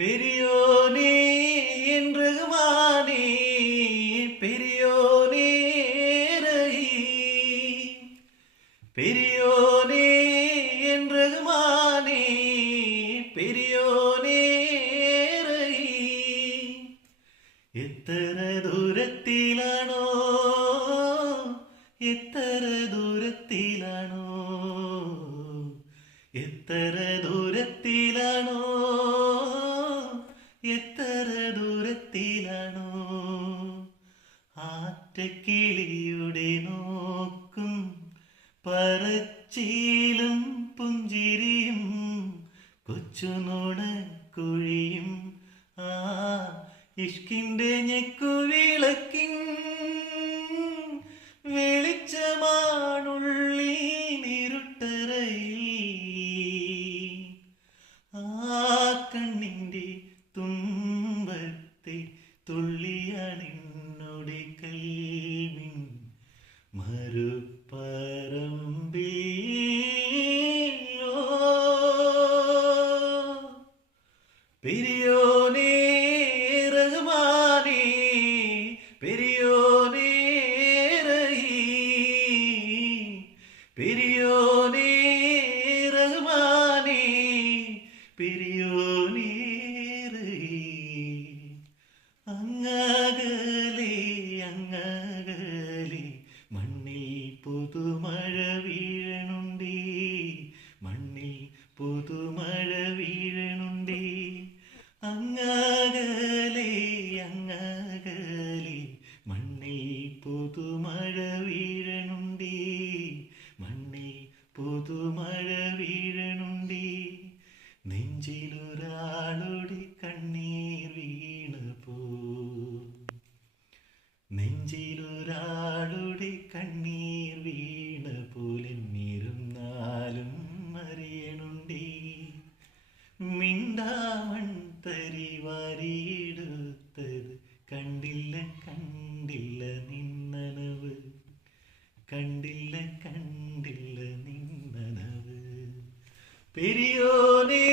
பெரியோனே என் ரகுமானே, பெரியோனே ரஹீம், பெரியோனே என் ரகுமானே, பெரியோனே ரஹீம். എത്ര ദൂരത്തിലാണോ, എത്ര ദൂരത്തിലാണോ, എത്ര ദൂരത്തിലാണോ, എത്ര ദൂരത്തിലാണോ ആറ്റക്കിളിയുടെ നോക്കും പറച്ചിലും പുഞ്ചിരിയും കൊച്ചുനോണക്കുഴിയും ആ ഇഷ്കിന്റെ ഞെക്കുവിളക്കിൻ വെളിച്ചമാണുള്ളി ഇരുട്ടറയിൽ ആ കണ്ണിൻ്റെ തുമ്പത്തെ തുള്ളിയാണെന്നോടെ കൽവിൻ മറുപറമ്പിൽ. പെരിയോനേ റഹ്മാനേ, പെരിയോനേ റഹീം, പെരിയോനേ റഹ്മാനേ, പെരിയോനേ റഹീം. അങ്ങകലെ അങ്ങകലെ മണ്ണിൽ പുതുമഴ വീഴണുണ്ടേ, മണ്ണിൽ പുതുമഴ വീഴണുണ്ടേ. അങ്ങകലെ അങ്ങകലെ മണ്ണിൽ പുതുമഴ വീഴണുണ്ടേ, മണ്ണിൽ പുതുമഴ വീഴണുണ്ടേ. നെഞ്ചിലൊരാളുടെ കണ്ണീർ വീണപ്പോ, നെഞ്ചിലൊരാളുടെ കണ്ണീർ വീണ പോലെ എന്നിരുന്നാലും അറിയണുണ്ടേ. മിണ്ടാമൺ തരി വാരിയെടുത്തത് കണ്ടില്ല കണ്ടില്ല നിന്നനവ്, കണ്ടില്ല കണ്ടില്ല നിന്നനവ്. പെരിയോനേ